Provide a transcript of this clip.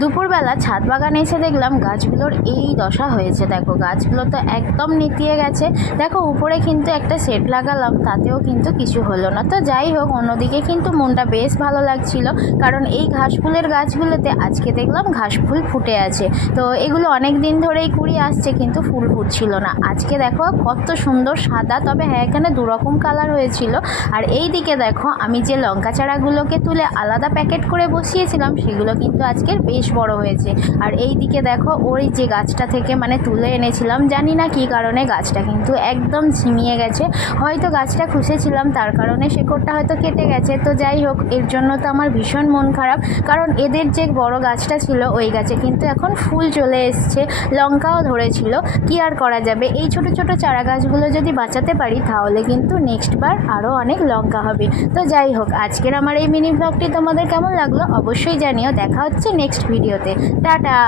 দুপুরবেলা ছাদ বাগানে এসে দেখলাম গাছগুলোর এই দশা হয়েছে। দেখো গাছগুলো তো একদম নেতিয়ে গেছে। দেখো উপরে কিন্তু একটা শেড লাগালাম, তাতেও কিন্তু কিছু হলো না। তো যাই হোক, অন্যদিকে কিন্তু মনটা বেশ ভালো লাগছিল, কারণ এই ঘাস ফুলের গাছগুলোতে আজকে দেখলাম ঘাস ফুল ফুটে আছে। তো এগুলো অনেক দিন ধরেই কুড়ি আসছে, কিন্তু ফুল ফুটছিল না। আজকে দেখো কত সুন্দর সাদা, তবে হ্যাঁ এখানে দুরকম কালার হয়েছিল। আর এই দিকে দেখো আমি যে লঙ্কা চারাগুলোকে তুলে আলাদা প্যাকেট করে বসিয়েছিলাম, সেগুলো কিন্তু আজকের বেশ বড় হয়েছে। আর এই দিকে দেখো ওই যে গাছটা থেকে তুলে এনেছিলাম, জানি না কী কারণে গাছটা কিন্তু একদম ঝিমিয়ে গেছে। হয়তো গাছটা খুঁজেছিলাম, তার কারণে শেকড়টা হয়তো কেটে গেছে। তো যাই হোক, এর জন্য তো আমার ভীষণ মন খারাপ, কারণ এদের যে বড় গাছটা ছিল ওই গাছে কিন্তু এখন ফুল চলে এসছে, লঙ্কাও ধরেছিল। কি আর করা যাবে, এই ছোট ছোট চারা গাছগুলো যদি বাঁচাতে পারি তাহলে কিন্তু নেক্সট বার আরও অনেক লঙ্কা হবে। তো যাই হোক, আজকের আমার এই মিনি ব্লগটি তোমাদের কেমন লাগলো অবশ্যই জানিও। দেখা হচ্ছে নেক্সট ভিডিওতে। টাটা।